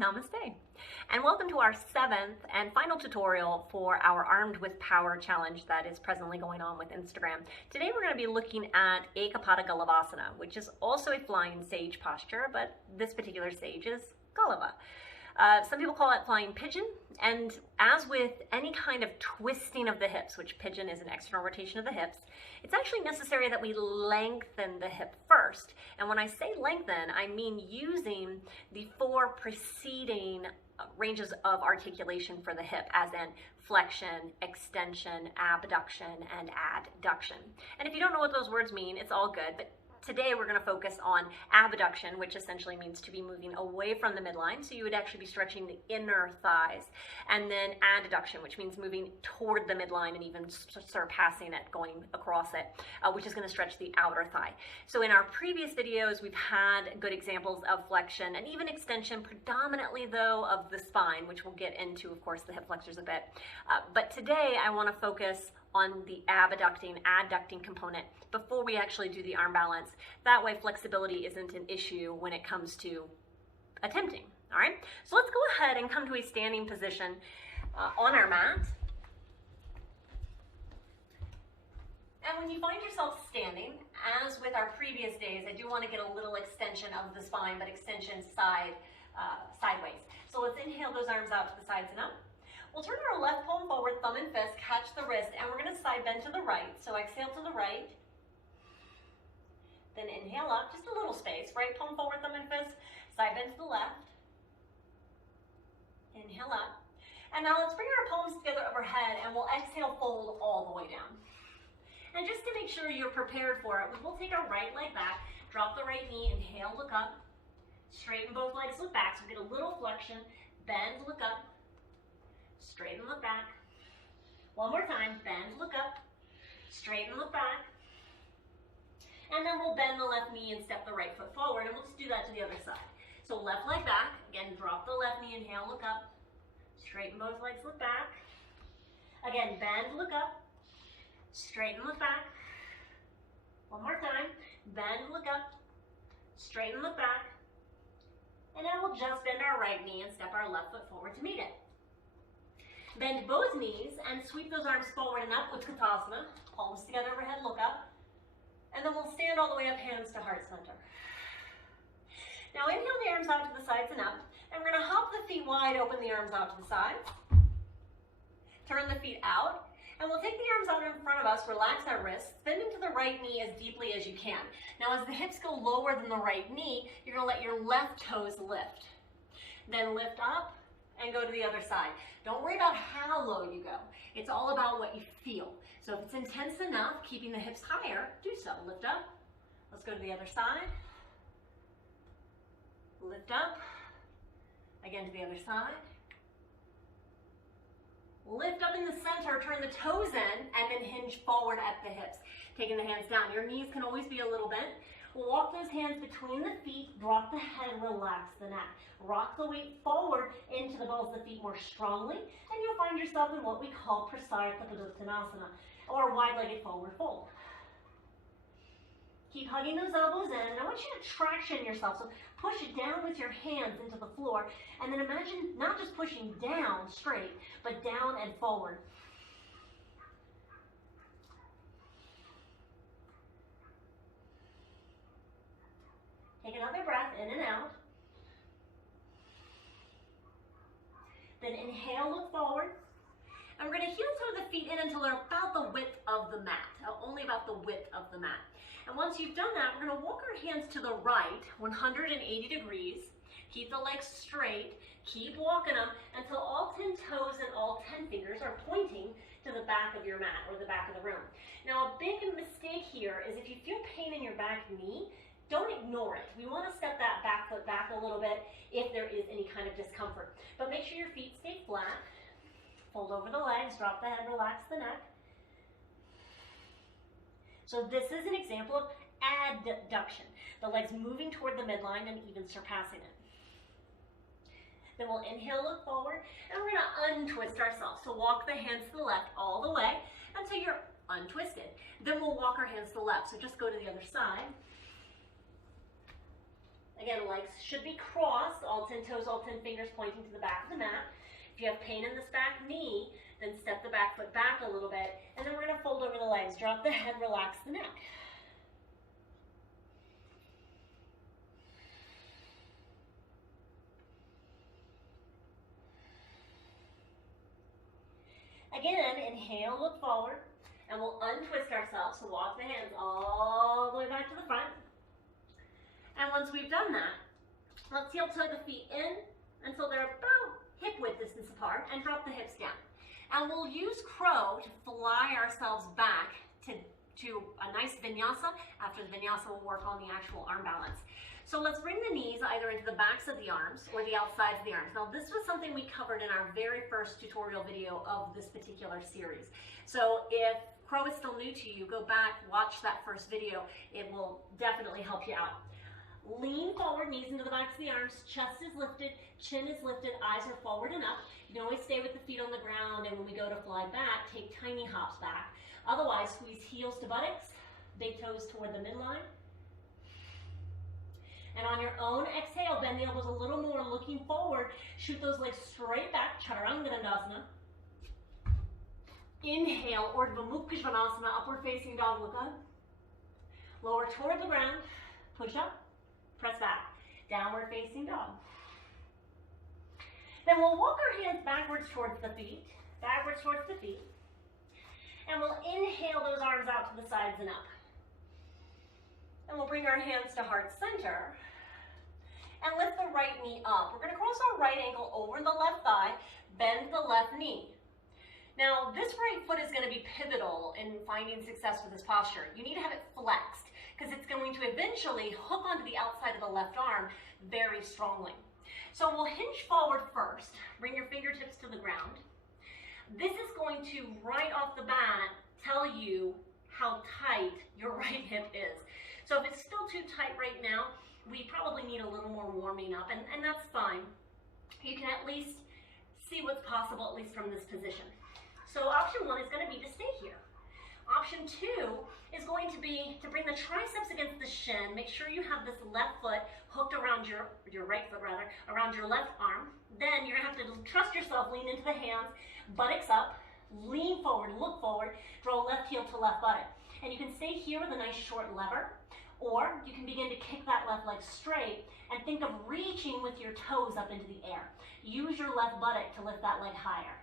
Namaste, and welcome to our 7th and final tutorial for our Armed with Power challenge that is presently going on with Instagram. Today we're going to be looking at Ekapada Galavasana, which is also a flying sage posture, but this particular sage is Galava. Some people call it flying pigeon, and as with any kind of twisting of the hips, which pigeon is an external rotation of the hips, it's actually necessary that we lengthen the hip first. And when I say lengthen, I mean using the 4 preceding ranges of articulation for the hip, as in flexion, extension, abduction, and adduction. And if you don't know what those words mean, it's all good, but today we're going to focus on abduction, which essentially means to be moving away from the midline, so you would actually be stretching the inner thighs, and then adduction, which means moving toward the midline and even surpassing it, going across it, which is going to stretch the outer thigh. So in our previous videos, we've had good examples of flexion and even extension, predominantly though of the spine, which we'll get into, of course, the hip flexors a bit. But today I want to focus on the adducting component before we actually do the arm balance. That way flexibility isn't an issue when it comes to attempting. All right, so let's go ahead and come to a standing position on our mat. And when you find yourself standing, as with our previous days, I do want to get a little extension of the spine, but extension sideways. So let's inhale those arms out to the sides and up. We'll turn our left palm forward, thumb and fist, catch the wrist, and we're going to side bend to the right. So exhale to the right, then inhale up, just a little space, right palm forward, thumb and fist, side bend to the left, inhale up. And now let's bring our palms together overhead and we'll exhale, fold all the way down. And just to make sure you're prepared for it, we will take our right leg back, drop the right knee, inhale, look up, straighten both legs, look back, so get a little flexion, bend, look up, straighten, look back. One more time, bend, look up, straighten, look back. And then we'll bend the left knee and step the right foot forward, and we'll just do that to the other side. So left leg back, again, drop the left knee, inhale, look up, straighten both legs, look back. Again, bend, look up, straighten, look back. One more time, bend, look up, straighten, look back. And then we'll just bend our right knee and step our left foot forward to meet it. Bend both knees and sweep those arms forward and up, Utkatasana, palms together overhead, look up. And then we'll stand all the way up, hands to heart center. Now inhale the arms out to the sides and up, and we're going to hop the feet wide, open the arms out to the sides. Turn the feet out, and we'll take the arms out in front of us, relax our wrists, bend into the right knee as deeply as you can. Now as the hips go lower than the right knee, you're going to let your left toes lift. Then lift up and go to the other side. Don't worry about how low you go. It's all about what you feel. So if it's intense enough, keeping the hips higher, do so. Lift up. Let's go to the other side. Lift up. Again to the other side. Lift up in the center, turn the toes in, and then hinge forward at the hips. Taking the hands down. Your knees can always be a little bent. We'll walk those hands between the feet, drop the head, relax the neck. Rock the weight forward into the balls of the feet more strongly, and you'll find yourself in what we call Prasarita, or wide-legged forward fold. Keep hugging those elbows in, and I want you to traction yourself, so push it down with your hands into the floor, and then imagine not just pushing down straight, but down and forward. Take another breath in and out. Then inhale, look forward. And we're going to heel toe the feet in until they're about the width of the mat, only about the width of the mat. And once you've done that, we're going to walk our hands to the right, 180 degrees. Keep the legs straight. Keep walking them until all 10 toes and all 10 fingers are pointing to the back of your mat or the back of the room. Now, a big mistake here is if you feel pain in your back knee, don't ignore it. We want to step that back foot back a little bit if there is any kind of discomfort. But make sure your feet stay flat. Fold over the legs, drop the head, relax the neck. So this is an example of adduction. The legs moving toward the midline and even surpassing it. Then we'll inhale, look forward, and we're going to untwist ourselves. So walk the hands to the left all the way until you're untwisted. Then we'll walk our hands to the left. So just go to the other side. Again, legs should be crossed, all 10 toes, all 10 fingers pointing to the back of the mat. If you have pain in this back knee, then step the back foot back a little bit, and then we're going to fold over the legs. Drop the head, relax the neck. Again, inhale, look forward, and we'll untwist ourselves. So walk the hands all the way back to the front. And once we've done that, let's heel toe the feet in until they're about hip width distance apart, and drop the hips down. And we'll use crow to fly ourselves back to a nice vinyasa. After the vinyasa, we'll work on the actual arm balance. So let's bring the knees either into the backs of the arms or the outsides of the arms. Now this was something we covered in our very first tutorial video of this particular series. So if crow is still new to you, go back, watch that first video. It will definitely help you out. Lean forward, knees into the backs of the arms, chest is lifted, chin is lifted, eyes are forward and up. You can always stay with the feet on the ground, and when we go to fly back, take tiny hops back. Otherwise, squeeze heels to buttocks, big toes toward the midline. And on your own exhale, bend the elbows a little more, looking forward. Shoot those legs straight back, Chaturanga Dandasana. Inhale, Urdhva Mukha Svanasana, upward facing dog, look up. Lower toward the ground, push up, press back. Downward facing dog. Then we'll walk our hands backwards towards the feet, And we'll inhale those arms out to the sides and up. And we'll bring our hands to heart center and lift the right knee up. We're going to cross our right ankle over the left thigh, bend the left knee. Now, this right foot is going to be pivotal in finding success with this posture. You need to have it flexed because it's going to eventually hook onto the outside of the left arm very strongly. So we'll hinge forward first. Bring your fingertips to the ground. This is going to, right off the bat, tell you how tight your right hip is. So if it's still too tight right now, we probably need a little more warming up, and that's fine. You can at least see what's possible, at least from this position. So option 1 is going to be to stay here. Option 2 is going to be to bring the triceps against the shin. Make sure you have this left foot hooked around your right foot rather, around your left arm. Then you're going to have to trust yourself, lean into the hands, buttocks up, lean forward, look forward, draw left heel to left buttock. And you can stay here with a nice short lever, or you can begin to kick that left leg straight and think of reaching with your toes up into the air. Use your left buttock to lift that leg higher.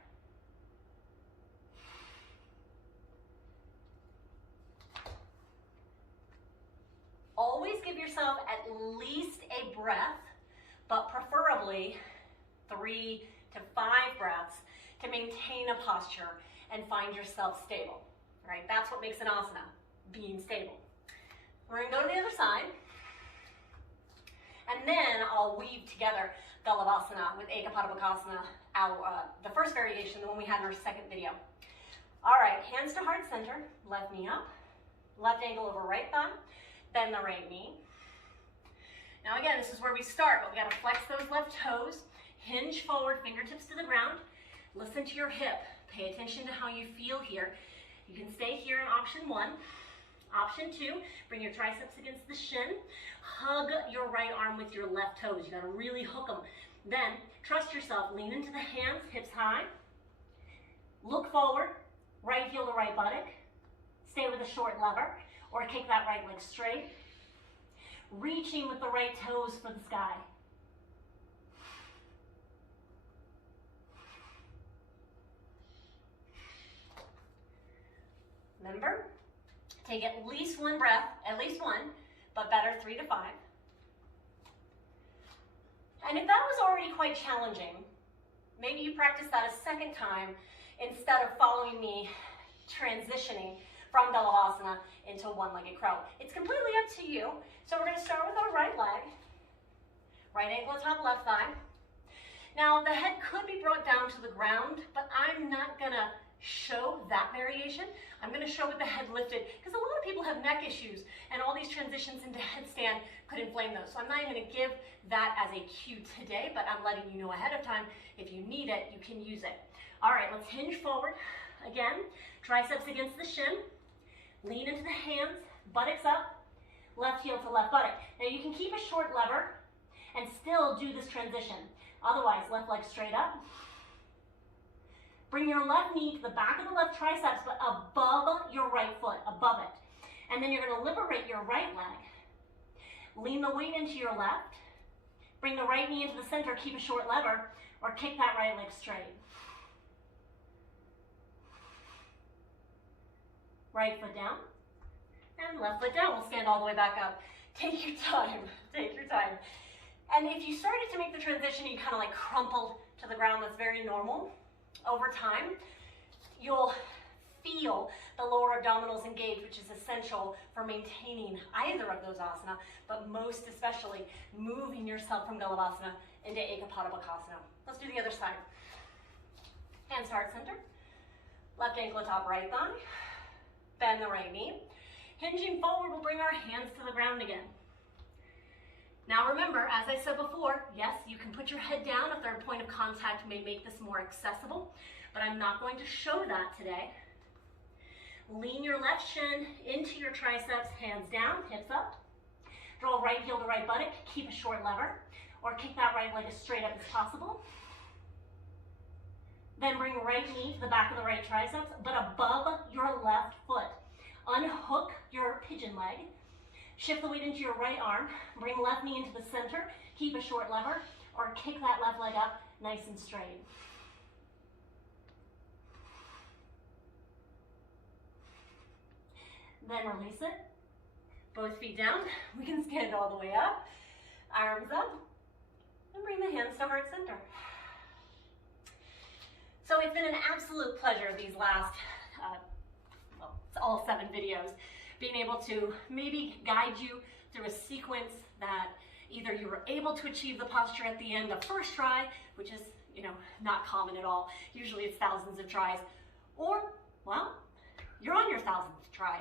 Always give yourself at least a breath, but preferably 3 to 5 breaths to maintain a posture and find yourself stable. Right? That's what makes an asana, being stable. We're going to go to the other side, and then I'll weave together galavasana with ekapada bakasana, the first variation, the one we had in our second video. All right, hands to heart center, left knee up, left ankle over right thumb, bend the right knee. Now again, this is where we start, but we got to flex those left toes, hinge forward, fingertips to the ground, listen to your hip, pay attention to how you feel here. You can stay here in option 1. Option 2, bring your triceps against the shin. Hug your right arm with your left toes. You gotta really hook them. Then, trust yourself. Lean into the hands, hips high. Look forward, right heel to right buttock. Stay with a short lever, or kick that right leg straight. Reaching with the right toes for the sky. Remember, take at least 1 breath, but better 3 to 5. And if that was already quite challenging, maybe you practice that a second time instead of following me transitioning from galavasana into one-legged crow. It's completely up to you. So we're going to start with our right leg, right ankle atop left thigh. Now the head could be brought down to the ground, but I'm not going to show that variation. I'm going to show with the head lifted because a lot of people have neck issues and all these transitions into headstand could inflame those. So I'm not even going to give that as a cue today, but I'm letting you know ahead of time. If you need it, you can use it. All right, let's hinge forward. Again, triceps against the shin. Lean into the hands, buttocks up, left heel to left buttock. Now you can keep a short lever and still do this transition. Otherwise, left leg straight up. Bring your left knee to the back of the left triceps, but above your right foot, above it. And then you're going to liberate your right leg. Lean the weight into your left. Bring the right knee into the center, keep a short lever, or kick that right leg straight. Right foot down, and left foot down. We'll stand all the way back up. Take your time, take your time. And if you started to make the transition, you kind of like crumpled to the ground, that's very normal. Over time, you'll feel the lower abdominals engage, which is essential for maintaining either of those asana, but most especially moving yourself from galavasana into ekapada bakasana. Let's do the other side. Hands heart center. Left ankle atop right thigh. Bend the right knee. Hinging forward, we'll bring our hands to the ground again. Now remember, as I said before, yes, you can put your head down. A third point of contact may make this more accessible, but I'm not going to show that today. Lean your left shin into your triceps, hands down, hips up. Draw right heel to right buttock, keep a short lever, or kick that right leg as straight up as possible. Then bring right knee to the back of the right triceps, but above your left foot. Unhook your pigeon leg. Shift the weight into your right arm. Bring left knee into the center. Keep a short lever, or kick that left leg up nice and straight. Then release it. Both feet down. We can stand all the way up. Arms up. And bring the hands to heart center. So it's been an absolute pleasure these last, well, it's all 7 videos, being able to maybe guide you through a sequence that either you were able to achieve the posture at the end the first try, which is, not common at all. Usually it's thousands of tries, or, well, you're on your 1000th try.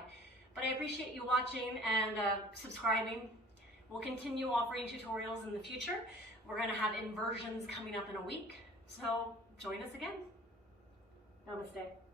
But I appreciate you watching and subscribing. We'll continue offering tutorials in the future. We're going to have inversions coming up in a week, so join us again. Namaste.